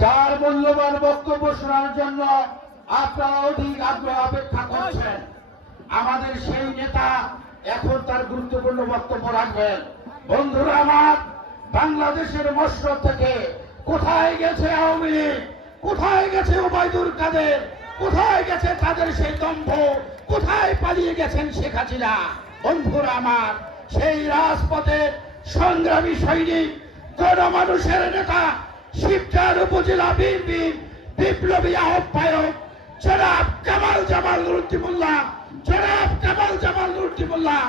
যার মূল্যবান বক্তব্য শোনার জন্য আপনারা অধিক আগ্রহ অপেক্ষা করছেন। আমাদের সেই নেতা এখন তার গুরুত্বপূর্ণ বক্তব্য রাখবেন। বন্ধুরা আমার, বাংলাদেশের মশরফ থেকে কোথায় গেছে আওয়ামী লীগ? কোথায় গেছে ওবায়দুল কাদের? কোথায় গেছে তাদের সেই দম্ভ? কোথায় পালিয়ে গেছেন শেখ হাসিনা? বন্ধুরা আমার, সেই রাজপথে সংগ্রামী সৈনিক, গণমানুষের নেতা শিবচার উপজেলা বিএনপি বিপ্লবী আহ্বায়ক জনাব কামাল জামাল নুরুদ্দিমুল্লাহ জনাব কামাল জামাল নুরুদ্দিমুল্লাহ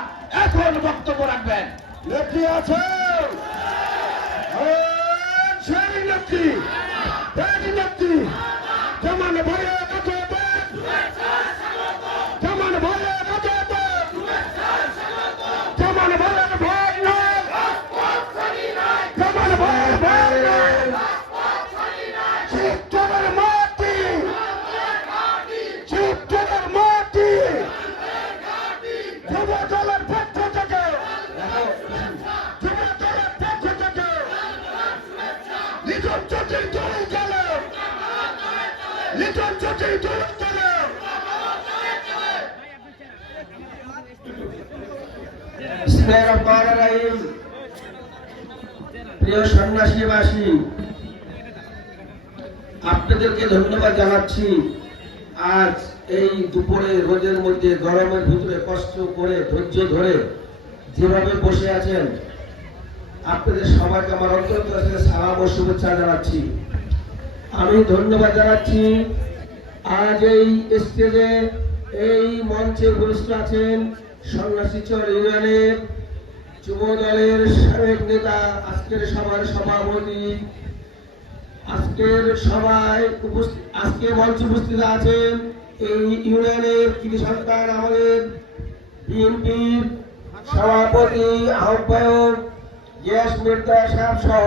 এখন বক্তব্য রাখবেন। লেখি আছে। সেই লক্ষ্মী সেই নেত্রী। প্রিয় সন্ন্যাসীবাসী, আপনাদেরকে ধন্যবাদ জানাচ্ছি। আজ এই দুপুরে, রোদের মধ্যে, গরমের ভিতরে কষ্ট করে, ধৈর্য ধরে যেভাবে বসে আছেন, আপনাদের সবাইকে আমার থেকে সালাম ও শুভেচ্ছা জানাচ্ছি। আমি ধন্যবাদ জানাচ্ছি আজ এই স্টেজে এই মঞ্চে উপস্থিত আছেন সন্ন্যাসীচর ইউনিয়নের যুব দলের সাবেক নেতা, আজকের সভার সভাপতি। আজকের সভায় আজকে মঞ্চে উপস্থিত আছেন এই ইউনিয়নের কৃষি সন্তান আমাদের বিএনপির সভাপতি, আহ্বায়ক গ্যাস মির্জা সাহেব সহ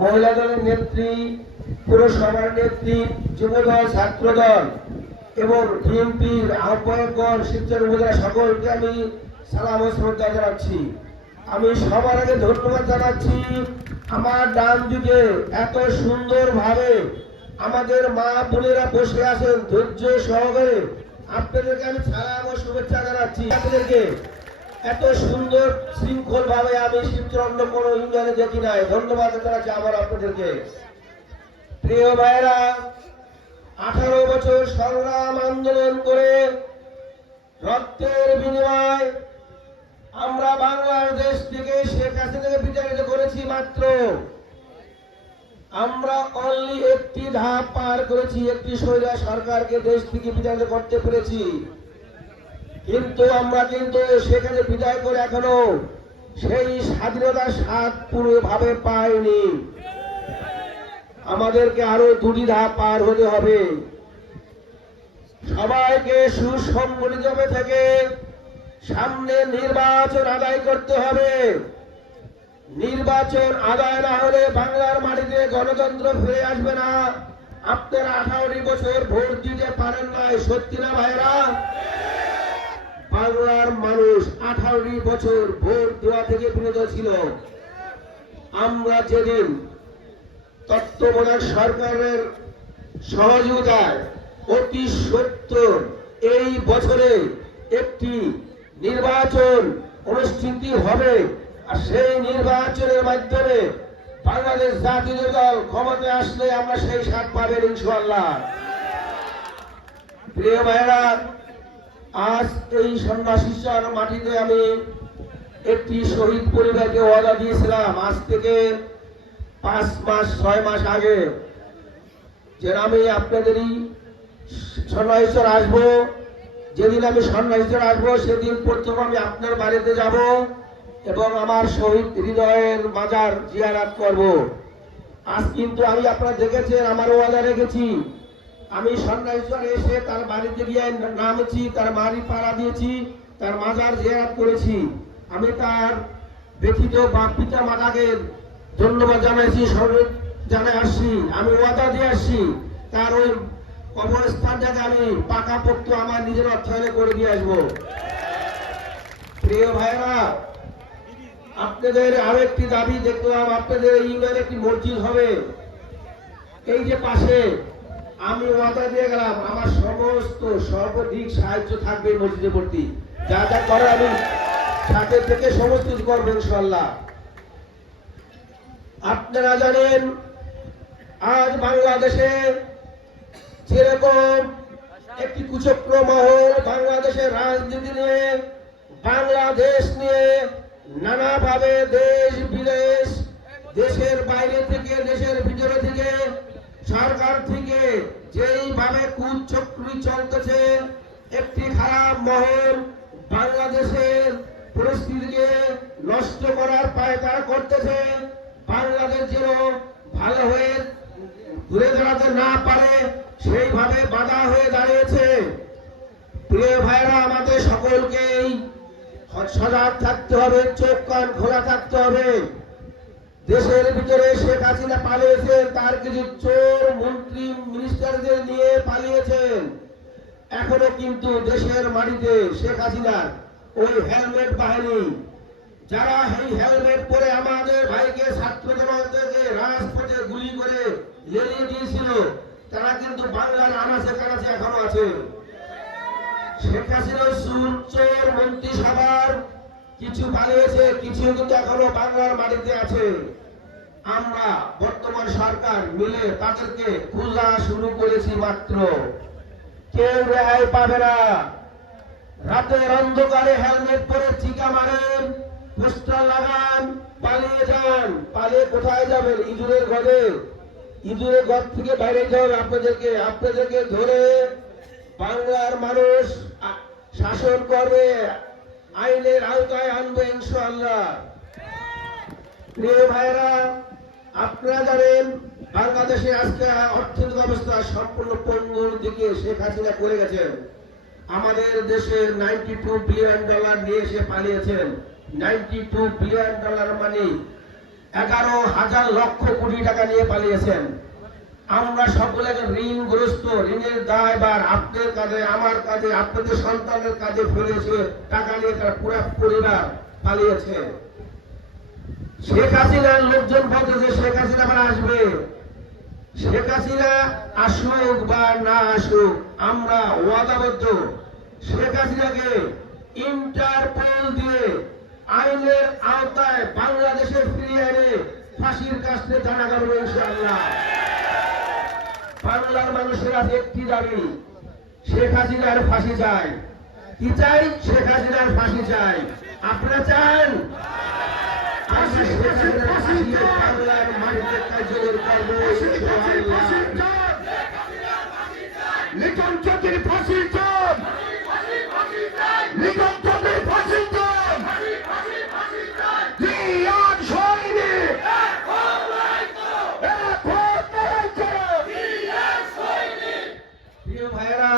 মহিলা দলের নেত্রী, পুরসভার নেত্রী, যুবদল, ছাত্রদল এবং বিএনপির আহ্বায়কগণ শিবচর উপজেলা সকলকে আমি সালাম ও শ্রদ্ধা জানাচ্ছি। আমি সবার আগে ধন্যবাদ জানাচ্ছি আমার ডান দিকে এত সুন্দর ভাবে আমাদের মা বোনেরা বসে আছেন ধৈর্য সহকারে। আপনাদেরকে আমি সালাম ও শুভেচ্ছা জানাচ্ছি। আপনাদেরকে এত সুন্দর শৃঙ্খল ভাবে আমি শিবচন্দ্র কোন ইউনিয়নে দেখি নাই। ধন্যবাদ জানাচ্ছি আমার আপনাদেরকে। প্রিয় ভাইরা আঠারো বছর সংগ্রাম আন্দোলন করে রক্তের বিনিময় আমরা বাংলাদেশ থেকে শেখ হাসিনাকে বিচারিত করেছি মাত্র। আমরা অনলি একটি ধাপ পার করেছি, একটি সৈরা সরকারকে দেশ থেকে বিচারিত করতে পেরেছি। কিন্তু আমরা কিন্তু সেখানে বিদায় করে এখনও সেই স্বাধীনতার স্বাদ পুরোভাবে পাইনি। আমাদেরকে আরও দুটি ধাপ পার হতে হবে। সবাইকে সুসংগঠিত ভাবে থেকে সামনে নির্বাচন আদায় করতে হবে। নির্বাচন আদায় না হলে বাংলার মাটিতে গণতন্ত্র ফিরে আসবে না। আপনারা আঠারোটি বছর ভোট দিতে পারেন নাই, সত্যি না ভাইরা বাংলার মানুষ আঠারোটি বছর ভোট দেওয়া থেকে বিরত ছিল। আমরা যেদিন তত্ত্বাবধায়ক সরকারের সহযোগিতায় অতি সত্তর এই বছরে একটি নির্বাচন অনুষ্ঠিত হবে, আর সেই নির্বাচনের মাধ্যমে বাংলাদেশ জাতীয় দল ক্ষমতায় আসলে আমরা সেই স্বাদ পাবেন ইনশাল্লাহ প্রিয় ভাইরা আজ এই সন্ন্যাসীর মাটিতে আমি একটি শহীদ পরিবারকে ওয়াদা দিয়েছিলাম। আজ থেকে পাঁচ মাস, ছয় মাস আগে যে আমি আপনাদেরই সন্ন্যাসীর আসব। যেদিন আমি সন্ন্যাসীর আসব, সেদিন প্রথম আমি আপনার বাড়িতে যাব এবং আমার শহীদ হৃদয়ের বাজার জিয়ারাত করব। আজ কিন্তু আমি আপনারা দেখেছেন, আমার ওয়াদা রেখেছি। আমি সন্ন্যাসীর এসে তার বাড়িতে গিয়ে নামেছি, তার বাড়ি পাড়া দিয়েছি, তার মাজার জিয়ারাত করেছি। আমি তার ব্যথিত বা পিতা মাতাকে ধন্যবাদ জানাইছি সর্বে জানাই আসছি, আমি ওয়াদা দিয়ে আসছি। তার ওই কবরস্থানটাকে আমি পাকাপোক্ত আমার নিজের অর্থায়নে করে দিয়ে আসব। প্রিয় ভাইরা আপনাদের আরও একটি দাবি দেখলাম, আপনাদের ইউনিয়নে একটি মসজিদ হবে। এই যে পাশে আমি ওয়াদা দিয়ে গেলাম, আমার সমস্ত সর্বদিক সাহায্য থাকবে মসজিদে ভর্তি। যা যা করে আমি সাথে থেকে সমস্ত কিছু করব ইনশাল্লাহ আপনারা জানেন, আজ বাংলাদেশে যেরকম একটি কুচক্র মহল বাংলাদেশের রাজনীতি নিয়ে, বাংলাদেশ নিয়ে নানাভাবে দেশ বিদেশ দেশের বাইরে থেকে, দেশের ভিতরে থেকে সরকার থেকে যেইভাবে কুচক্রি চলতেছে, একটি খারাপ মহল বাংলাদেশের পরিস্থিতিকে নষ্ট করার পায়তারা করতেছে। বাংলাদেশ যেন ভালো হয়ে ঘুরে দাঁড়াতে না পারে, সেইভাবে বাধা হয়ে দাঁড়িয়েছে। প্রিয় ভাইরা আমাদের সকলকেই সজাগ থাকতে হবে, চোখ কান খোলা থাকতে হবে। দেশের ভিতরে শেখ হাসিনা পালিয়েছেন, তার কিছু চোর, মন্ত্রী, মিনিস্টারদের নিয়ে পালিয়েছেন। এখনও কিন্তু দেশের মাটিতে শেখ হাসিনার ওই হেলমেট বাহিনী। যারা এই হেলমেট পরে আমাদের ভাইকে ছাত্র জনতাকে রাজপথে গুলি করে লেলিয়ে দিয়েছিল, তারা কিন্তু বাংলার আনাচে কানাচে এখনও আছে। শেখ হাসিনার সুর, চোর মন্ত্রিসভার কিছু পালিয়েছে কিছু কিন্তু এখনও বাংলার মাটিতে আছে। আমরা বর্তমান সরকার মিলে তাদেরকে খোঁজা শুরু করেছি মাত্র। কেউ রেহাই পাবে না। রাতের অন্ধকারে হেলমেট পরে চিকা মারেন, পোস্টার লাগান, পালিয়ে যান। পালিয়ে কোথায় যাবেন? ইঁদুরের ঘরে ইঁদুরের ঘর থেকে বাইরে হবে আপনাদেরকে। আপনাদেরকে ধরে বাংলার মানুষ শাসন করবে। আইনের আওতায় আনবে ইনশাআল্লাহ। প্রিয় ভাইরা আপনারা জানেন বাংলাদেশে আজকে অর্থনৈতিক অবস্থা সম্পূর্ণ পঙ্গুর দিকে শেখ হাসিনা করে গেছেন। আমাদের দেশে নাইনটি টু বিলিয়ন ডলার নিয়ে এসে পালিয়েছেন। নাইনটি টু বিলিয়ন ডলার মানে এগারো হাজার লক্ষ কোটি টাকা নিয়ে পালিয়েছেন। আমরা সকলে ঋণগ্রস্ত, ঋণের দায়বার আপনার কাঁধে আমার কাঁধে আপনাদের সন্তানের কাঁধে ফেলেছে, টাকা নিয়ে তারা পুরো পরিবার পালিয়েছে। শেখ হাসিনার লোকজন বলতেছে, শেখ হাসিনা আবার আসবে। শেখ হাসিনা আসুক বা না আসুক, আমরা ওয়াদাবদ্ধ। শেখ হাসিনাকে ইন্টারপোল দিয়ে আইনের আওতায় বাংলাদেশে ফিরিয়ে এনে ফাঁসির কাছে জানা করব ইনশাআল্লাহ। বাংলার মানুষের আছে একটি দাবি শেখ হাসিনার ফাঁসি চাই কি চাই? শেখ হাসিনার ফাঁসি চাই। আপনারা চান? বাংলার মানুষের কার্যকর করব ইনশাআল্লাহ। লিটন চৌধুরী ফাঁসি চান লিটন চৌধুরী ফাঁসি চান জিয়ান সৈনি এক হতে প্রিয় ভাইয়েরা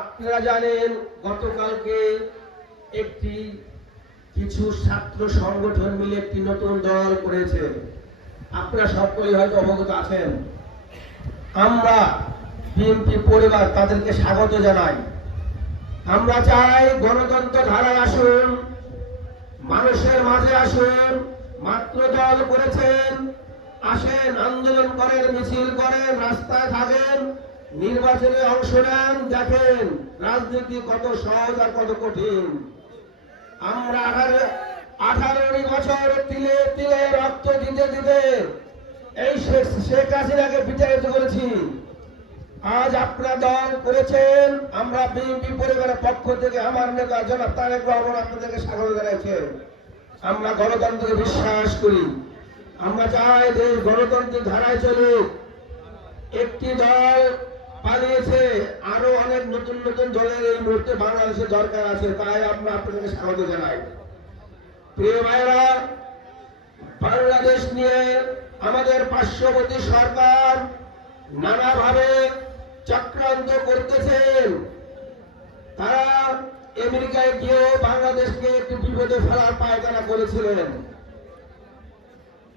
আপনারা জানেন, গতকালকে একটি কিছু ছাত্র সংগঠন মিলে একটি নতুন দল করেছে। আপনারা সকলে হয়তো অবগত আছেন। আমরা বিএনপি পরিবার তাদেরকে স্বাগত জানাই। আমরা চাই গণতন্ত্র ধারায় আসুন, মানুষের মাঝে আসুন, মাত্র দল করেছেন, আসেন, আন্দোলন করেন, মিছিল করেন, রাস্তায় থাকেন নির্বাচনে অংশ নেন, দেখেন রাজনীতি কত সহজ আর কত কঠিন। আমরা আঠারো বছর তিলে তিলে রক্ত দিতে দিতে এই শেখ হাসিনাকে বিচারিত করেছি। আজ আপনারা দল করেছেন, আমরা বিএনপি পরিবারের পক্ষ থেকে, আমার নেতা জনাব তারেক রহমান আপনাদেরকে স্বাগত জানাইছে। আমরা গণতন্ত্রকে বিশ্বাস করি। আমরা চাই দেশ গণতন্ত্রের ধারায় চলুক। একটি দল পালিয়েছে আরও অনেক নতুন নতুন দলের এই মুহূর্তে বাংলাদেশে দরকার আছে, তাই আমরা আপনাদেরকে স্বাগত জানাই। প্রিয় ভাইরা বাংলাদেশ নিয়ে আমাদের পার্শ্ববর্তী সরকার নানাভাবে চক্রান্ত করতেছেন। তারা আমেরিকায় গিয়েও বাংলাদেশকে একটি বিপদে ফেলার পায়তারা করেছিলেন।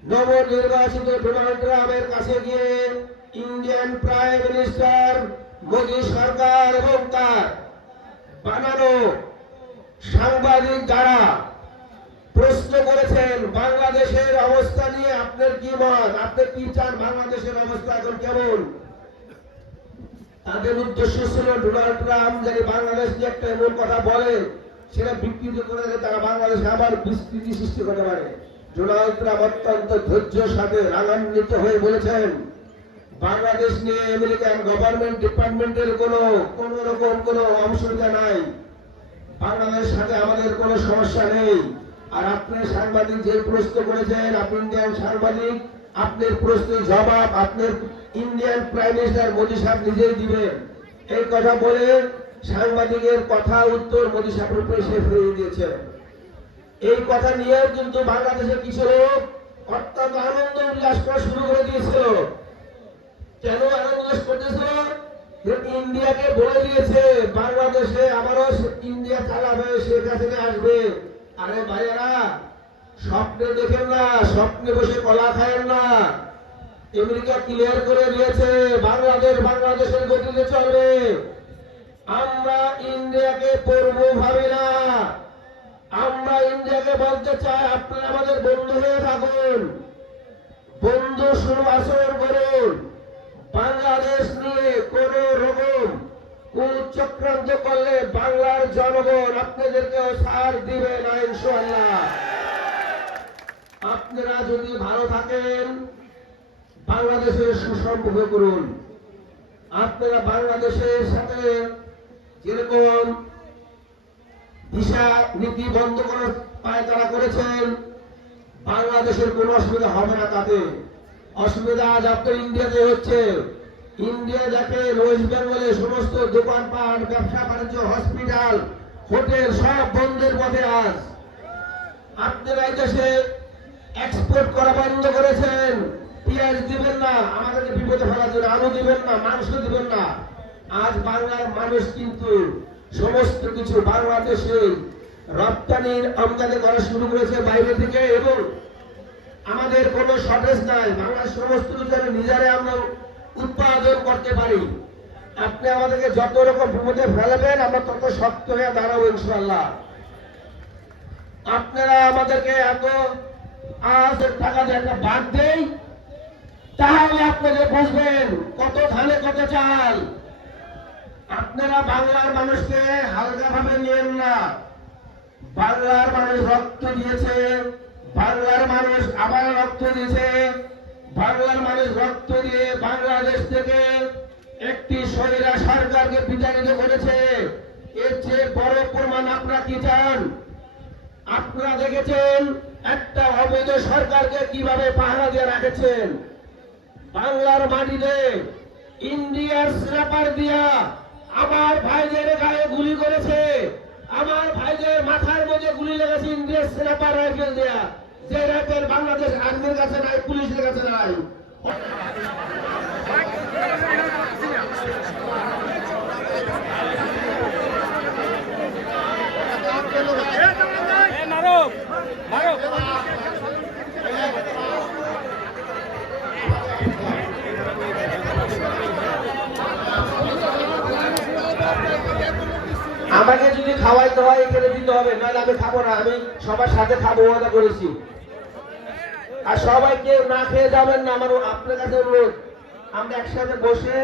নবনির্বাচিত ডোনাল্ড ট্রাম্পের কাছে গিয়ে ইন্ডিয়ান প্রাইম মিনিস্টার মোদী সরকার এবং তার বানানো সাংবাদিক যারা প্রশ্ন করেছেন, বাংলাদেশের অবস্থা নিয়ে আপনার কি মত? আপনি কি চান বাংলাদেশের অবস্থা এখন কেমন? তাদের উদ্দেশ্য ছিল ডোনাল্ড ট্রাম্প যদি বাংলাদেশ নিয়ে একটা এমন কথা বলে, সেটা বিকৃত করে দিলে তারা বাংলাদেশে আবার বিস্তৃতি সৃষ্টি করতে পারে। ডোনাল্ড ট্রাম্প অত্যন্ত ধৈর্যের সাথে রাগান্বিত হয়ে বলেছেন বাংলাদেশ নিয়ে আমেরিকান গভর্নমেন্ট ডিপার্টমেন্টের কোনো, কোন রকম কোনো অসুবিধা নাই। বাংলাদেশের সাথে আমাদের কোনো সমস্যা নেই। আর আপনার সাংবাদিক যে প্রশ্ন করেছেন, আপনি ইন্ডিয়ান সাংবাদিক, আপনার প্রশ্নের জবাব আপনার ইন্ডিয়ান প্রাইম মিনিস্টার মোদী সাহেব নিজেই দিবেন। এই কথা বলে সাংবাদিকের কথা উত্তর মোদী সাহেবের উপরে সে ফিরিয়ে দিয়েছেন। এই কথা নিয়েও কিন্তু বাংলাদেশের কিছু লোক অত্যন্ত আনন্দ উল্লাস করা শুরু করে দিয়েছিল। কেন উল্লাস করতেছিল ইন্ডিয়াকে বলে দিয়েছে, বাংলাদেশে আবারও ইন্ডিয়া চালাবে শেখ হাসিনা আসবে। আরে ভাইয়েরা, স্বপ্নে দেখেন না, স্বপ্নে বসে কলা খায়েন না। আমেরিকা ক্লিয়ার করে দিয়েছে, বাংলাদেশ বাংলাদেশের গতিতে চলবে। আমরা ইন্ডিয়াকে পড়ব ভাবি না। আমরা ইন্ডিয়াকে বলতে চাই আপনারা আমাদের বন্ধু হয়ে থাকুন। বন্ধু শুরু আচরণ করুন বাংলাদেশ নিয়ে কোন রকম কোন চক্রান্ত করলে বাংলার জনগণ আপনাদেরকেও ছাড় দিবে না ইনশাল্লাহ আপনারা যদি ভালো থাকেন, বাংলাদেশের সুসম্পর্ক করুন। আপনারা বাংলাদেশের সাথে যেরকম ভিসা নীতি বন্ধ করার পায়তারা করেছেন, বাংলাদেশের কোনো অসুবিধা হবে না তাতে। অসুবিধা আজ আপনার ইন্ডিয়াতে হচ্ছে। ইন্ডিয়া দেখেন ওয়েস্ট বেঙ্গলে সমস্ত দোকানপাট, ব্যবসা বাণিজ্য, হসপিটাল, হোটেল সব বন্ধের পথে আজ। আপনারা দেশে এক্সপোর্ট করা বন্ধ করেছেন। পেঁয়াজ দিবেন না আমাদেরকে বিপদে ফেলার জন্য আলু দিবেন না, মাংস দিবেন না। আজ বাংলার মানুষ কিন্তু সমস্ত কিছু বাংলাদেশে রপ্তানির আমদানি করা শুরু করেছে বাইরে থেকে এবং আমাদের কোনো শর্টেজ নাই, বাংলার সমস্ত কিছু আমি নিজেরে আমরা উৎপাদন করতে পারি। আপনি আমাদেরকে যত রকম বিপদে ফেলাবেন, আমরা তত শক্ত হয়ে দাঁড়াবো ইনশাল্লাহ আপনারা আমাদেরকে এত আজ টাকা দিয়ে একটা বাদ দেই তাহলে আপনাদের বুঝবেন কত ধানে কত চাল। আপনারা বাংলার মানুষকে হালকা ভাবে নিয়েন না। বাংলার মানুষ রক্ত দিয়েছে, বাংলার মানুষ আবার রক্ত দিয়েছে। বাংলার মানুষ রক্ত দিয়ে বাংলাদেশ থেকে একটি স্বৈরা সরকারকে বিতাড়িত করেছে। এর চেয়ে বড় প্রমাণ আপনারা কি চান? আপনারা দেখেছেন একটা অবৈধ সরকারকে কীভাবে পাহারা দিয়ে রাখেছেন? বাংলার মাটিতে ইন্ডিয়ার স্ন্যাপার দিয়া আমার ভাইদের গায়ে গুলি করেছে। আমার ভাইদের মাথার মধ্যে গুলি লেগেছে ইন্ডিয়ার স্ন্যাপার রাইফেল দেয়া। যে বাংলাদেশ আর্মির কাছে নাই, পুলিশের কাছে নাই। আমাকে যদি খাওয়াইতে হয়, এখানে দিতে হবে নাহলে আমি খাব না, আমি সবার সাথে খাব, ওয়াদা করেছি। আর সবাই কেউ না খেয়ে যাবেন না আমার আপনার কাছে অনুরোধ। আমরা একসাথে বসে